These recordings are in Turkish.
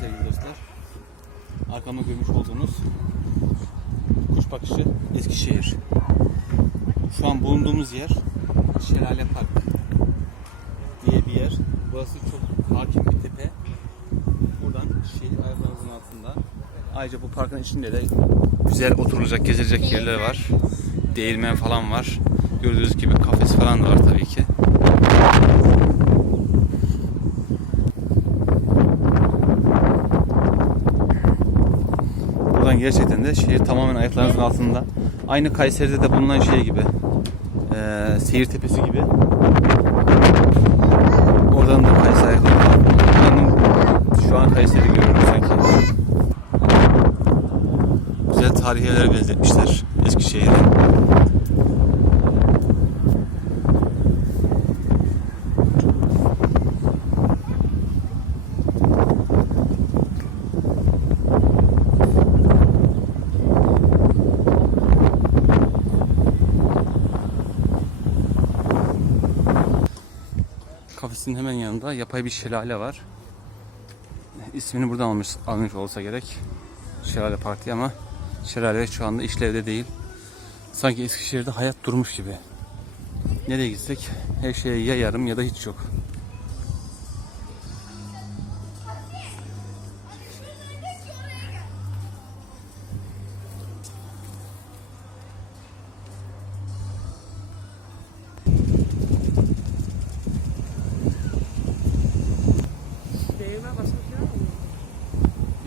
sevgili dostlar. Arkamda görmüş olduğunuz kuş bakışı Eskişehir. Şu an bulunduğumuz yer Şelale Park diye bir yer. Burası çok hakim bir tepe. Buradan şehir ayaklarımızın altında. Ayrıca bu parkın içinde de güzel oturulacak, gezilecek yerler var. Değirmen falan var. Gördüğünüz gibi kafes falan da var tabii ki. Buradan gerçekten de şehir tamamen ayaklarınızın altında. Aynı Kayseri'de de bulunan şey gibi. Ee, Seyir Tepesi gibi. Oradan da Kayseri ayaklarında. Buranın şu an Kayseri görüyoruz sanki. Güzel tarihi yerler benzetmişler Eskişehir'e. Kafesin hemen yanında yapay bir şelale var. İsmini buradan almış, almış olsa gerek. Şelale Parti ama şelale şu anda işlevde değil. Sanki Eskişehir'de hayat durmuş gibi. Nereye gitsek her şey ya yarım ya da hiç yok.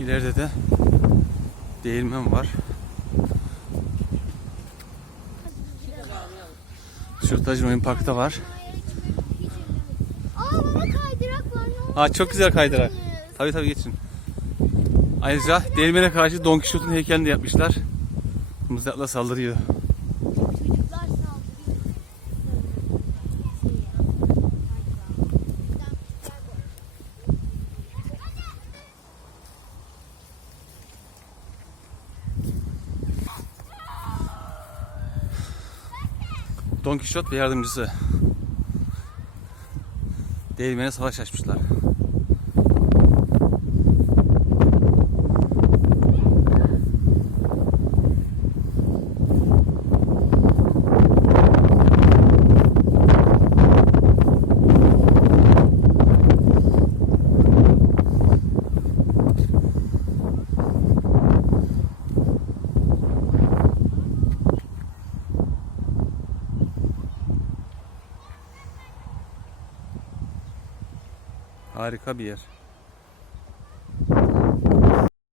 İleride de değirmen var. Şurada Oyun Park'ta var. Aa baba kaydırak var. Aa çok güzel kaydırak. Tabii tabii geçin. Ayrıca değirmene karşı Don Quixote'un heykelini de yapmışlar. Mızrakla saldırıyor. Don Quixote ve yardımcısı. Değirmene savaş açmışlar. Harika bir yer.